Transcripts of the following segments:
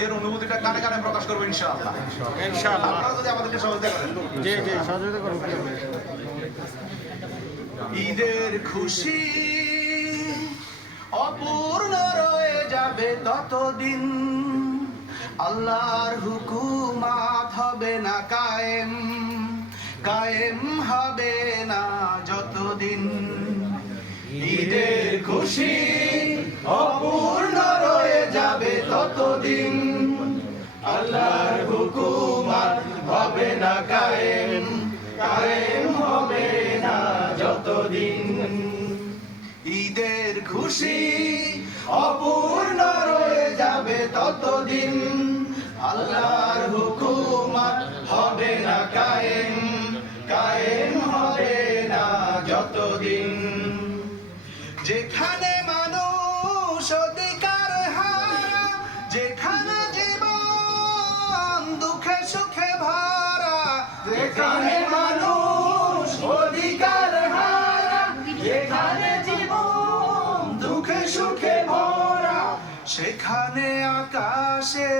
ঈদের অনুভূতিটা কানে কানে প্রকাশ করবো ইনশাআল্লাহ। ইনশাআল্লাহ। আপনারা যদি আমাদেরকে সহযোগিতা করেন। জি জি, সহযোগিতা করুন। ঈদের খুশি অপূর্ণ রয়ে যাবে ততদিন, আল্লাহর হুকুমাত হবে না কায়েম, কায়েম হবে না যতদিন। ঈদের খুশি অপূর্ণ রয়ে যাবে ততদিন, আল্লাহর হুকুমাত হবে না কায়েম, কায়েম হবে না যতদিন। ঈদের খুশি অপূর্ণ রয়ে যাবে ততদিন, আল্লাহর হুকুমত হবে না কায়েম, কায়েম হবে না যতদিন। যেখানে মানুষ অধিকার হারা, যেখানে জীবন দুঃখে সুখে ভরা, যেখানে মানুষ অধিকার হারা, যেখানে জীবন দুঃখে সুখে ভরা, সেখানে আকাশে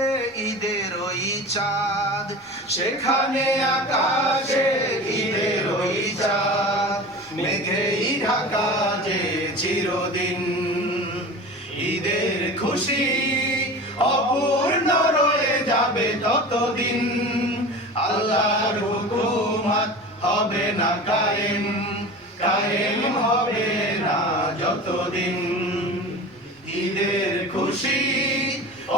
ঈদের ওই চাঁদ, সেখানে আকাশে ঈদের ওই চাঁদ, মেঘেই ঢাকা যে চিরদিন। ঈদের খুশি অপূর্ণ রয়ে যাবে ততদিন, আল্লাহর হুকুমত হবে না কায়েম, কায়েম হবে না যতদিন। ঈদের খুশি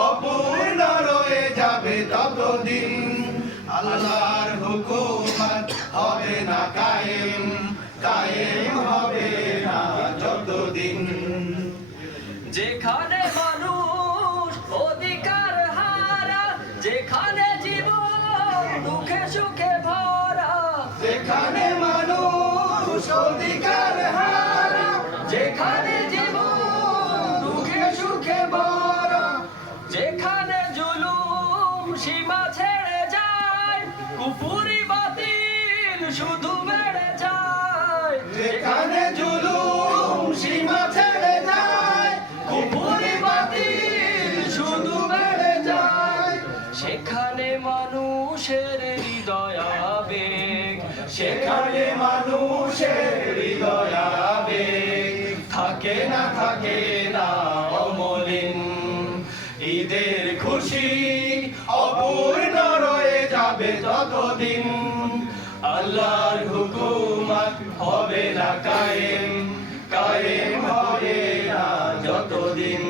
অপূর্ণ রয়ে যাবে ততদিন, আল্লাহর হুকুমত হবে না কায়েম, কায়েম হবে না যতদিন। যেখানে মানুষ অধিকার হারা, যেখানে জীবন দুঃখে সুখে ভরা, যেখানে মানুষ অধিকার হারা, যেখানে জীবন দুঃখে সুখে ভরা, যেখানে জুলুম সীমা ছেড়ে যায়, কুফরি বাতিল শুধু বেড়ে যায়, যেখানে জুলুম সীমা ছেড়ে যায়, কুফরি বাতিল শুধু বেড়ে যায়, সেখানে মানুষের হৃদয় আবেগ, সেখানে মানুষের হৃদয় আবেগ থাকে না, থাকে না অমলিন। ঈদের খুশি অপূর্ণ রয়ে যাবে ততদিন, আল্লাহর হুকুমত হবে না কায়েম, কায়েম হবে না যতদিন।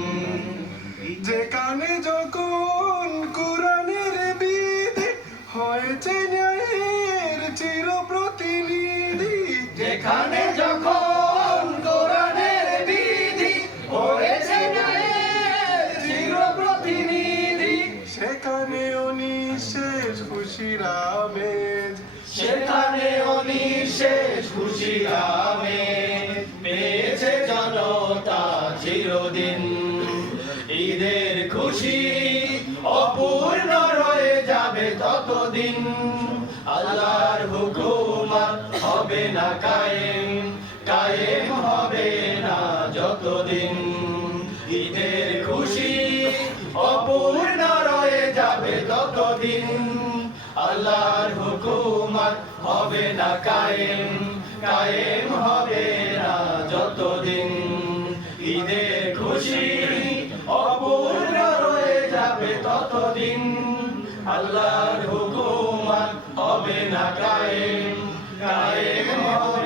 যেখানে যখন কোরআনের বিধি হয়েছে ন্যায়ের চির প্রতিনিধি, যেখানে যখন কোরআনের বিধি হয়েছে ন্যায়ের চির প্রতিনিধি, সেখানে অনিশেষ খুশির আমেজ, সেখানে অনিশেষ খুশির আমেজ পেয়েছে জনতা চিরদিন। ঈদের খুশি অপূর্ণ রয়ে যাবে ততদিন, আল্লাহর হুকুমত হবে না কায়েম, কায়েম হবে না যতদিন। ঈদের খুশি অপূর্ণ রয়ে যাবে ততদিন, আল্লাহর হুকুমত হবে না কায়েম, কায়েম হবে না যতদিন। ঈদের খুশি অপূর্ণ রয়ে যাবে ততদিন, আল্লাহর হুকুমত হবে না কায়েম, কায়েম হবে